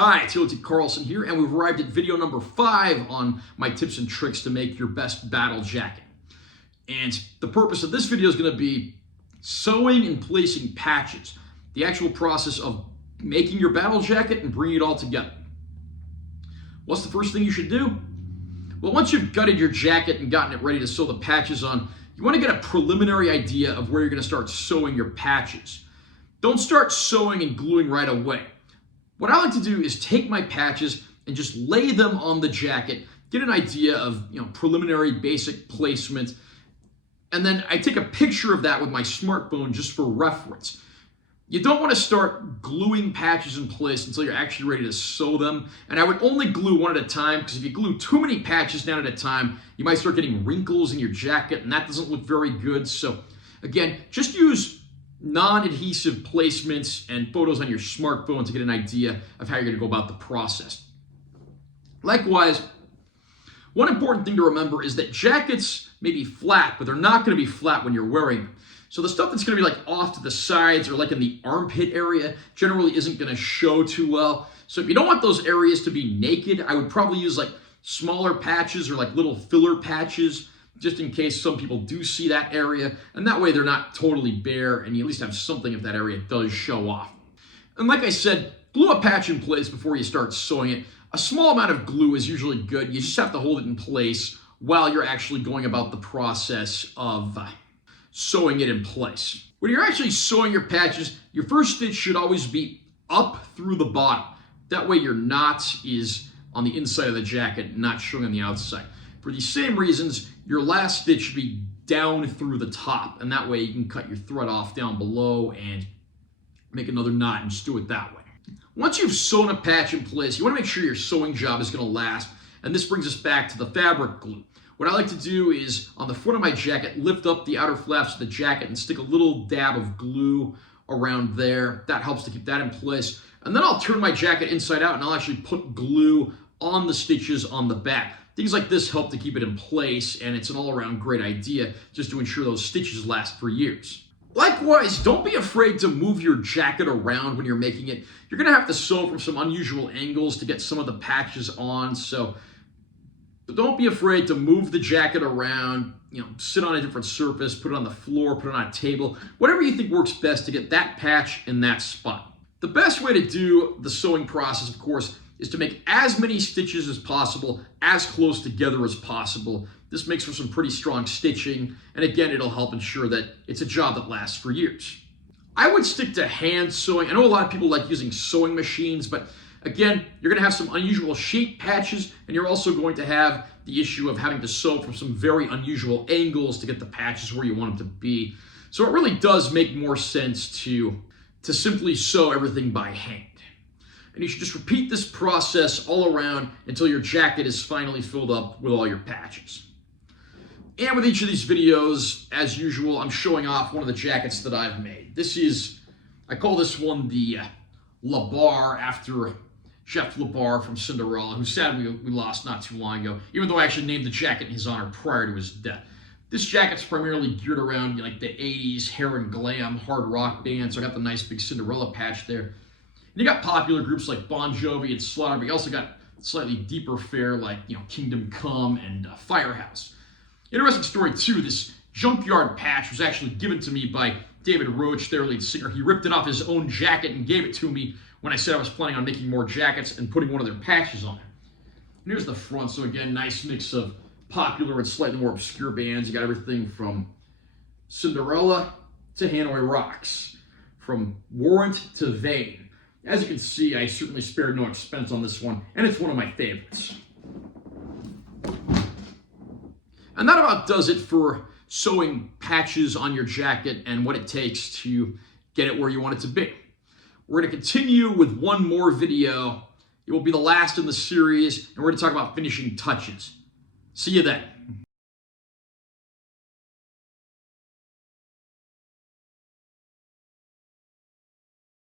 Hi, Timothy Carlson here, and we've arrived at video number 5 on my tips and tricks to make your best battle jacket. And the purpose of this video is going to be sewing and placing patches, the actual process of making your battle jacket and bringing it all together. What's the first thing you should do? Well, once you've gutted your jacket and gotten it ready to sew the patches on, you want to get a preliminary idea of where you're going to start sewing your patches. Don't start sewing and gluing right away. What I like to do is take my patches and just lay them on the jacket, get an idea of preliminary basic placement, and then I take a picture of that with my smartphone just for reference. You don't want to start gluing patches in place until you're actually ready to sew them, and I would only glue one at a time, because if you glue too many patches down at a time, you might start getting wrinkles in your jacket, and that doesn't look very good. So again, just use non-adhesive placements and photos on your smartphone to get an idea of how you're going to go about the process. Likewise, one important thing to remember is that jackets may be flat, but they're not going to be flat when you're wearing them. So the stuff that's going to be like off to the sides or like in the armpit area generally isn't going to show too well. So if you don't want those areas to be naked, I would probably use like smaller patches or like little filler patches, just in case some people do see that area, and that way they're not totally bare and you at least have something if that area does show off. And like I said, glue a patch in place before you start sewing it. A small amount of glue is usually good. You just have to hold it in place while you're actually going about the process of sewing it in place. When you're actually sewing your patches, your first stitch should always be up through the bottom. That way your knot is on the inside of the jacket, not showing on the outside. For these same reasons, your last stitch should be down through the top, and that way you can cut your thread off down below and make another knot and just do it that way. Once you've sewn a patch in place, you want to make sure your sewing job is going to last, and this brings us back to the fabric glue. What I like to do is, on the front of my jacket, lift up the outer flaps of the jacket and stick a little dab of glue around there. That helps to keep that in place. And then I'll turn my jacket inside out and I'll actually put glue on the stitches on the back. Things like this help to keep it in place, and it's an all-around great idea just to ensure those stitches last for years. Likewise, don't be afraid to move your jacket around when you're making it. You're going to have to sew from some unusual angles to get some of the patches on, so don't be afraid to move the jacket around, sit on a different surface, put it on the floor, put it on a table, whatever you think works best to get that patch in that spot. The best way to do the sewing process, of course, is to make as many stitches as possible, as close together as possible. This makes for some pretty strong stitching, and again, it'll help ensure that it's a job that lasts for years. I would stick to hand sewing. I know a lot of people like using sewing machines, but again, you're going to have some unusual shape patches, and you're also going to have the issue of having to sew from some very unusual angles to get the patches where you want them to be. So it really does make more sense to simply sew everything by hand. And you should just repeat this process all around until your jacket is finally filled up with all your patches. And with each of these videos, as usual, I'm showing off one of the jackets that I've made. I call this one the La Bar, after Chef La Bar from Cinderella, who sadly we lost not too long ago, even though I actually named the jacket in his honor prior to his death. This jacket's primarily geared around like the 80s hair and glam hard rock band, so I got the nice big Cinderella patch there. And you got popular groups like Bon Jovi and Slaughter, but you also got slightly deeper fare like Kingdom Come and Firehouse. Interesting story too, this junkyard patch was actually given to me by David Roach, their lead singer. He ripped it off his own jacket and gave it to me when I said I was planning on making more jackets and putting one of their patches on it. And here's the front, so again, nice mix of popular and slightly more obscure bands. You got everything from Cinderella to Hanoi Rocks, from Warrant to Vain. As you can see, I certainly spared no expense on this one, and it's one of my favorites. And that about does it for sewing patches on your jacket and what it takes to get it where you want it to be. We're going to continue with one more video. It will be the last in the series, and we're going to talk about finishing touches. See you then.